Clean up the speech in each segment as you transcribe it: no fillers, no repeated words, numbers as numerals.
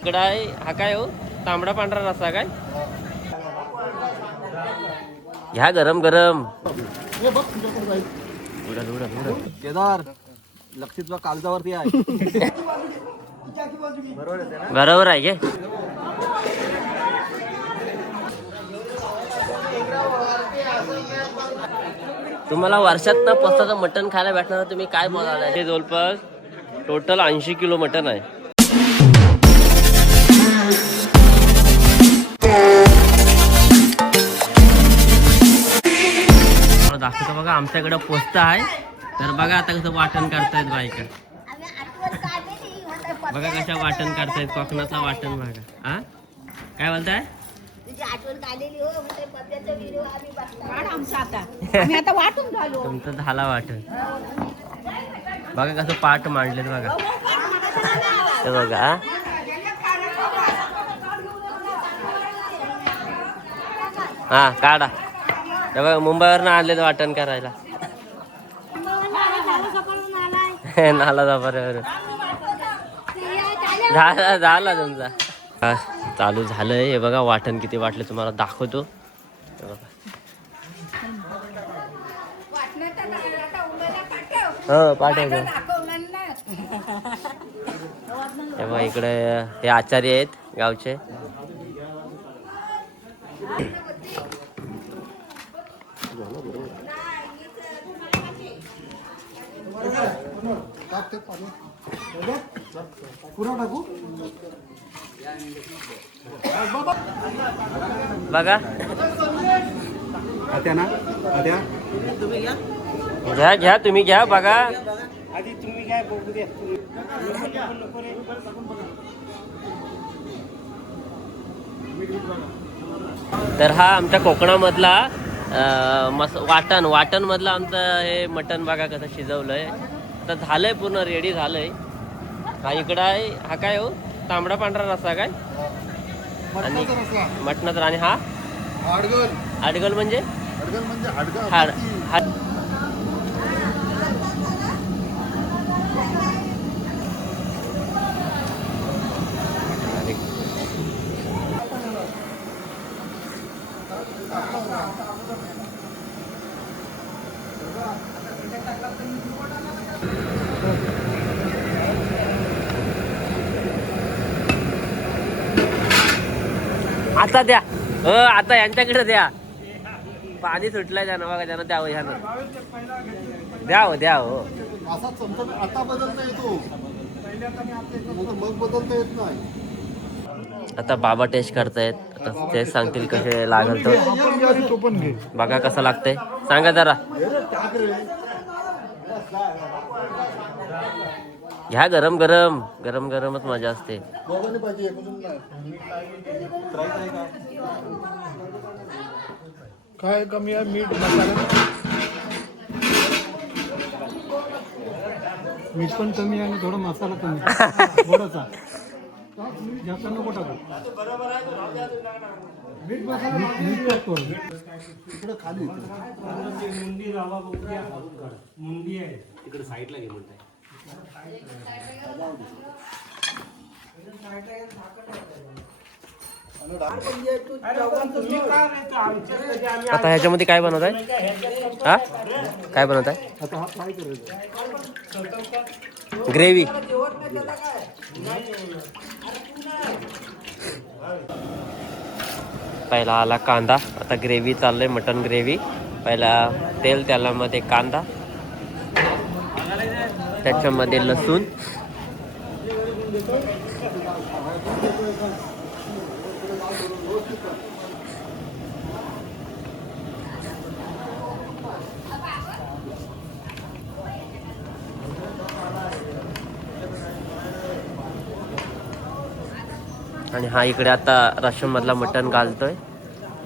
इकडं आहे हा काय हो तांबडा पांढरा रस्सा काय घ्या गरम गरम. केदार लक्षित कागदावरती आहे. बरोबर आहे गे. तुम्हाला वर्षात ना पस्ताचं मटण खायला भेटणार तुम्ही काय बोलाल. हे जवळपास टोटल 80 किलो मटण आहे. दाखवतो बघा आमच्याकडे पोस्ता आहे. तर बघा आता कसं वाटण करतायत बायका. बघा कशा वाटण करतायत कोकणातला वाटण बघा. हा काय बोलताय. तुमचं झाला वाटण. बघा कसं पाट मांडलेत बघा. हे बघा हा काढा. हे बघा मुंबईवरून आणलेत वाटण करायला. नाला बरोबर झाला तुमचा. चालू झालंय. हे बघा वाटण किती वाटलं तुम्हाला दाखवतो. हो पाठवतो. तेव्हा इकडे हे आचार्य आहेत गावचे. बघा घ्या घ्या तुम्ही घ्या बघा. तर हा आमच्या कोकणामधला वाटण मधलं आमचं हे मटण बघा कसं शिजवलंय. तर झालंय पूर्ण रेडी झालंय. हा इकडं आहे हा काय हो तांबडा पांढरा रस्सा काय आणि मटणाचा. आणि हा आडगल म्हणजे आता द्या. आता यांच्याकडे द्या. पाणी सुटलंय त्यानं बघा. त्यानं द्यावं ह्यानं द्या हो द्या हो. आता बदलता येतो मग बदलता येत नाही. आता बाबा टेस्ट करतायत. आता तेच सांगतील कसे लागल तो. बघा कसं लागतंय सांगा जरा. घ्या गरम गरम. गरम गरमच मजा असते. काय कमी आहे मीठ मसाला. मीठ पण कमी आहे आणि थोडा मसाला कमी थोडासा जास्त नको टाकू. मीठ टाकतो इकडे खाली. मुंडी रावा मुंडी आहे तिकडे साईडला घे म्हणताय. आता ह्याच्यामध्ये काय बनवत आहे. हा काय बनवत आहे. आता हा फ्राय करायचा. ग्रेव्ही. पहिला आला कांदा. आता ग्रेव्ही चाललंय मटन ग्रेव्ही. पहिला तेल त्याला कांदा त्याच्यामध्ये लसूण आणि हा इकडे आता रश्शम मधला मटण घालतोय.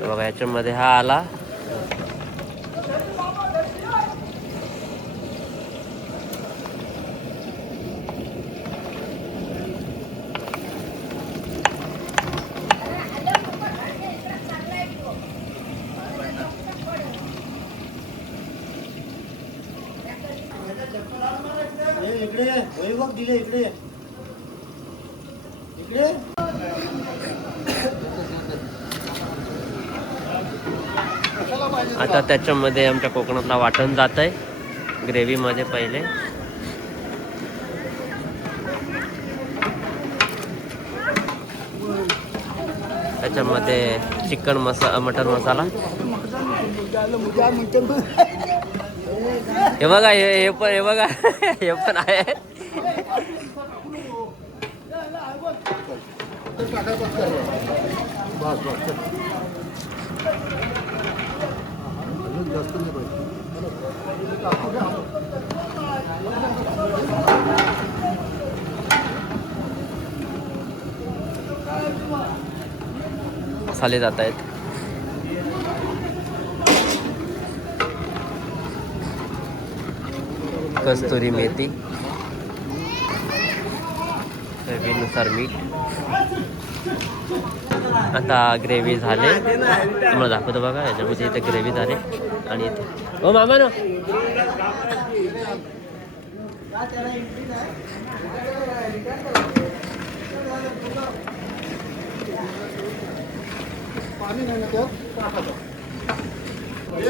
बघा याच्यामध्ये हा आला. इकडे दिले इकडे इकडे आता त्याच्यामध्ये आमच्या कोकणातला वाटण जात आहे ग्रेव्हीमध्ये पहिले. त्याच्यामध्ये चिकन मटन मसाला. हे बघा हे बघा हे पण आहे. मसाले जात आहेत. कस्तुरी मेथी, चवीनुसार मीठ. आता ग्रेव्ही झाले तुम्हाला दाखवतो बघा. याच्यामध्ये इथे ग्रेव्ही झाले आणि इथे ओ मामा नो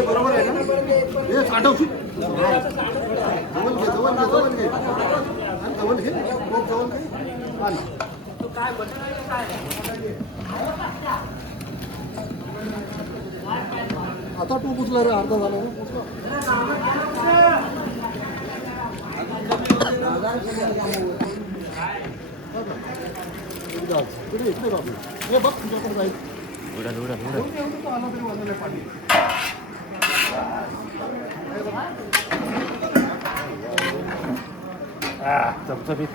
बरोबर आहे ना. साठव आता तू पुसला रे अर्धा झाला बघ तुझ्याकडे जाईल. चमचमीत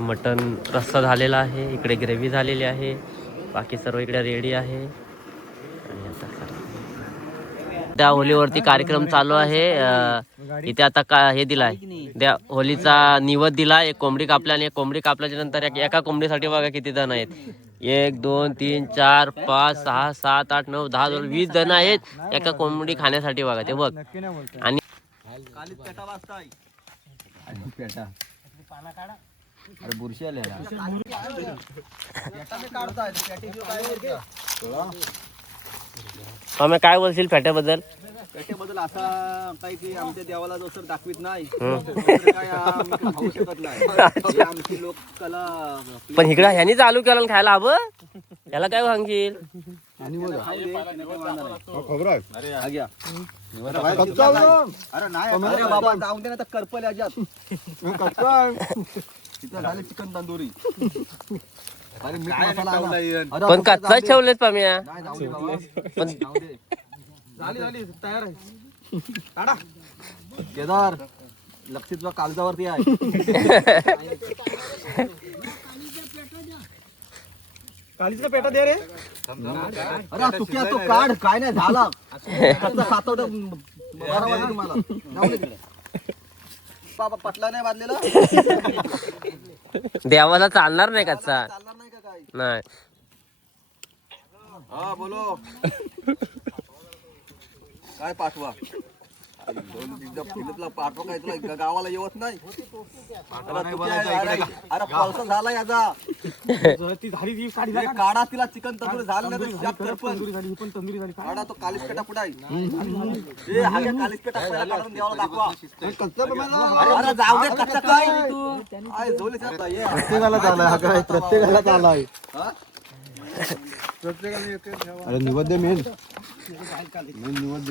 मटन रस्सा झालेला आहे. इकडे ग्रेव्ही झालेली आहे. बाकी सर्व इकडे रेडी आहे. आणि आता त्या होलीवरती कार्यक्रम चालू आहे. इथे आता हे दिलाय त्या होलीचा निवद दिला. एक कोंबडी कापल्या आणि एक कोंबडी कापल्याच्या नंतर एका कोंबडीसाठी बघा किती जण आहेत. 1 2 3 4 5 6 7 8 9 10 20 जण आहेत एका कोंबडी खाण्यासाठी बघा ते बघ. आणि अरे बुरशी आले आम्ही काय बोलशील फेट्याबद्दल? पेठेबद्दल असा काही की आमच्या देवाला जसं दाखवित नाही काय आम्ही खाऊ शकत नाही. ही आमची लोककला. पण इकडे ह्यानी चालू केलं खायला हवं. याला काय सांगशील? अरे नाही अरे बाबा जाऊन दे ना तर करपल याच्यात. तिथं झाले चिकन तंदुरी आणि मीठ मसाला आला. पण कच्चाच ठेवलेत पाम्या. नाही जाऊ दे बाबा. पण जाऊ दे. झाली तयार आहे. टाटा केदार लक्षित तुझ्या कागदावरती आहे. कालीचा पेटा दे रे. अरे चुक्या तो काढ काय नाही झाला. सातवड बरोबर तुम्हाला जाऊ दे तिकडे. बाबा पटला नाही बांधलेला. देवाला चालणार नाही कच्चा. चालणार नाही का काय? नाही हा बोलो काय पाठवा. पाठवा काय तुला गावाला येवत नाही. अरे पावसा झाला याचा. काढा तिला चिकन तंदुरी झालं नाही. काढा तो कालीस पेटा पुढे आहे. हा घ्या कालीस पेटा पहिला काढून देवाला दाखवा. अरे जाऊ दे कच्चा काय प्रत्येकाला झालाय. प्रत्येकाला झालाय. अरे निवड मेन निवड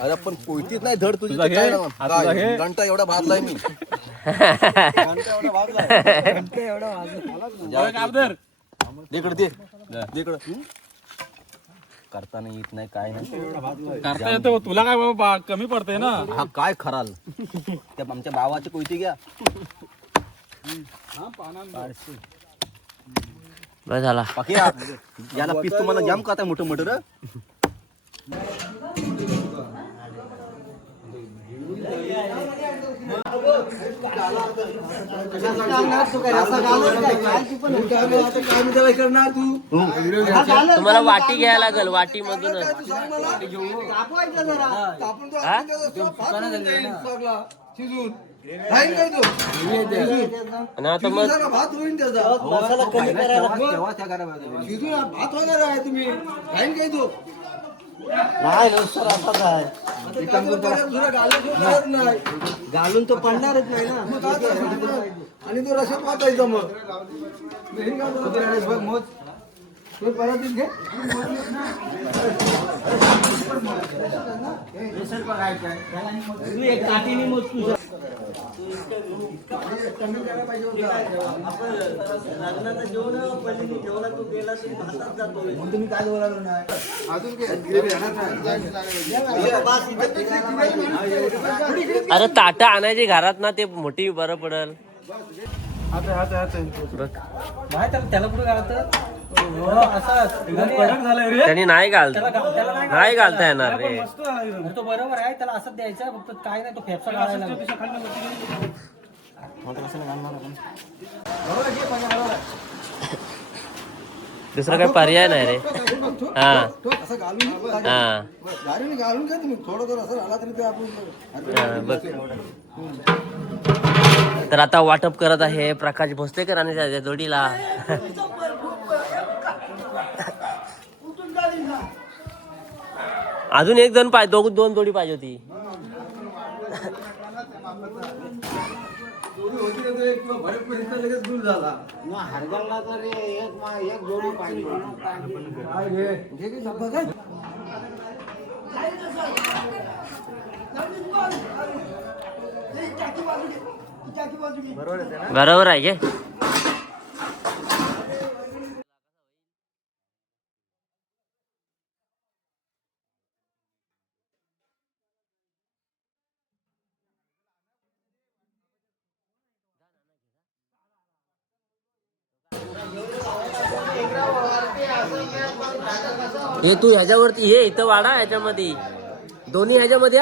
अरे पण कोयतीच नाही धड तुझी. घंटा एवढा भाजलाय मी. घंटा एवढा भाजला. करता नाही येत नाही काय नाही. करता येतो तुला काय बाबा कमी पडतंय ना. हा काय खराल त्या आमच्या भावाची कोयती घ्या. बस झाला. बाकी याला पीस तुम्हाला जाम करता मोठं मोठं र. तुम्हाला वाटी घ्यायला लागेल, वाटी मधूनच. आणि आता मग भात होईल त्याचा मसाला कमी करायला भात होणार आहे तुम्ही राहील काय तो घालून तो पडणारच नाही ना आणि तो रशात वाचायचा मग मोज परत घे एक काठीने मोज तुझा कमी करायला पाहिजे लग्नाचं जेवण पहिली जेवणा तू गेला तरी भातात जातो तुम्ही काय बोलायला नाही अजून अरे ताटा आणायची घरात ना, ते मोठी बरं पडल. त्याला कुठे घालतात त्यांनी नाही नाही घालता येणार रे. तो बरोबर आहे, त्याला असं द्यायचं फक्त. काय नाही, तो फेफसा घालायला दुसरा काही पर्याय नाही रे. हा असं घालून हा घालून घ्या तुम्ही थोडं थोडं असं आला तरी ते आपण बघ. तर आता वाटप करत आहे प्रकाश भोसलेकर आणि त्याच्या जोडीला. अजून एक जण पाहिजे, दोन जोडी पाहिजे होती. लगेच दूर झाला बरोबर आहे गे. हे तू ह्याच्यावरती हे इथं वाडा ह्याच्यामध्ये दोन्ही ह्याच्यामध्ये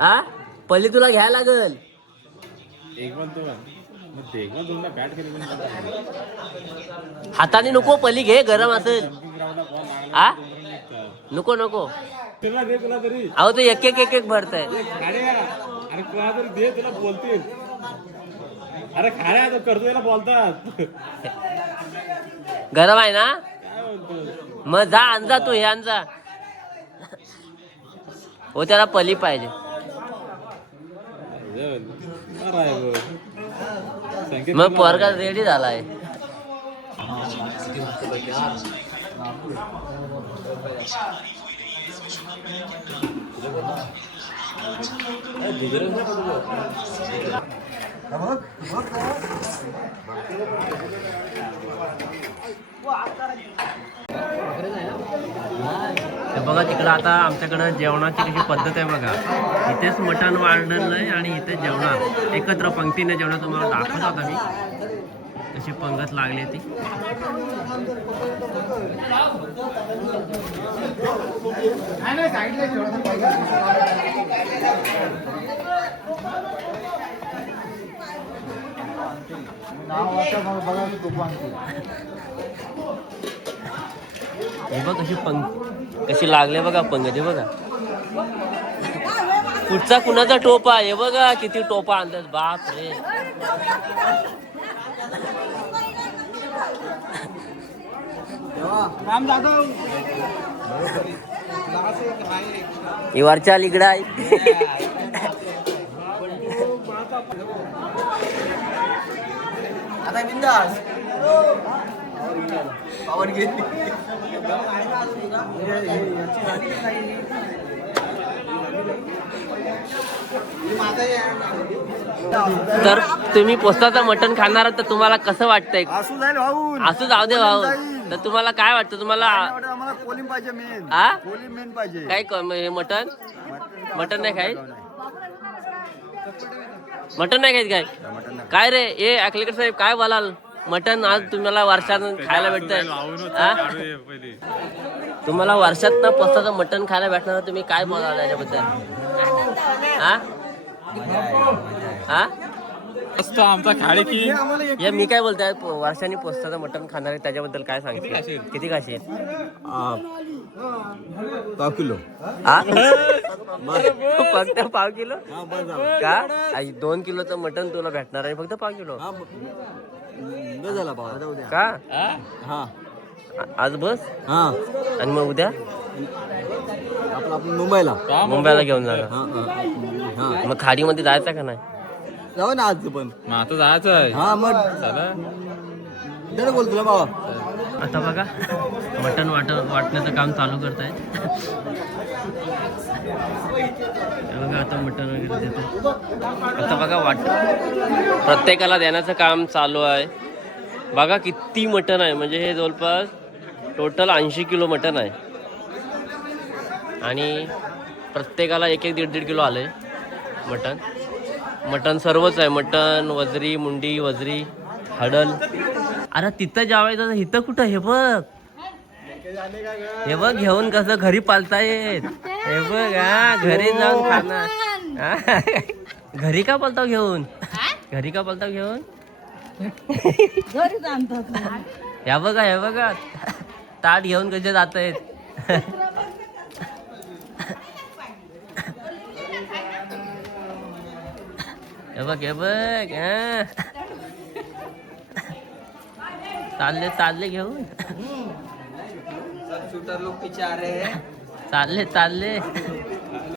हा पल्ली तुला घ्यायला लागल. हाताने नको, पल्ली घे, गरम असेल. हा नको नको, अहो तो एक एक भरताय. अरे खाऱ्या करतो याला बोलतात. गरम आहे ना, मग जा आणजा तू, हे आणजा. हो त्याला पली पाहिजे. मग पोरगा रेडी झालाय. बघा तिकडं आता आमच्याकडं जेवणाची कशी पद्धत आहे बघा. इथेच मटण वाढलंय आणि इथे जेवणार एकत्र पंक्तीने जेवण तुम्हाला दाखवत आता मी कशी पंगत लागली ती. हे बघ कशी लागले बघा पंगत. हे बघा पुढचा कुणाचा टोपा, हे बघा किती टोपा आणतात. बाप रे, ही वरच्या लिगडा आहे. आता बिंदास पावर घेतली. तर तुम्ही पोस्ताचं मटण खाणार तर तुम्हाला कसं वाटतंय? असू जाईल भाऊ, असू जाऊ दे भाऊ. तर तुम्हाला काय वाटतं? तुम्हाला आम्हाला कोलिम पाहिजे, मेन हा कोलिम मेन पाहिजे. काय हे मटण नाही खायत? मटण नाही खायत काय? काय रे ए अखलेकर साहेब काय बोलाल? मटण आज तुम्हाला वर्षात खायला भेटतंय. तुम्हाला वर्षात पोस्ताचं मटण खायला भेटणार, तुम्ही काय बोलाल याच्याबद्दल? हा हा असतो आमचा खाडी की या मी काय बोलतोय वर्षांनी पोस्ताचं मटण खाणार आहे त्याच्याबद्दल काय सांगशील किती खाशील 5 किलो हा फक्त 5 किलो का 2 किलोचं मटण तुला भेटणार आहे फक्त 5 किलो झाला बाबा का हा आज बस हा आणि मग उद्या आपण मुंबईला घेऊन जाणार हा मग खाडीमध्ये जायचं का नाही जाऊ ना आज पण मग आता जायचं आहे हा मग चला बोलतो ना बाबा आता बघा मटण वाटण्याचं काम चालू करताय बघा आता मटण वगैरे देतो आता बघा प्रत्येकाला देण्याचं काम चालू आहे बघा किती मटण आहे म्हणजे हे जवळपास टोटल 80 किलो मटण आहे आणि प्रत्येकाला 1-1 किलो आलंय मटण सर्वच आहे मटण वजरी मुंडी वजरी हडल अरे तिथं जेवायचं इथं कुठं हे बघ घेऊन कसं घरी पालतायत हे बघ हा घरी जाऊन खाणार घरी का पालताव घेऊन या बघा ताट घेऊन कसे जात आहेत हे बघ हा चालले घेऊन शूटर लोक पिछे आ रहे हैं चालले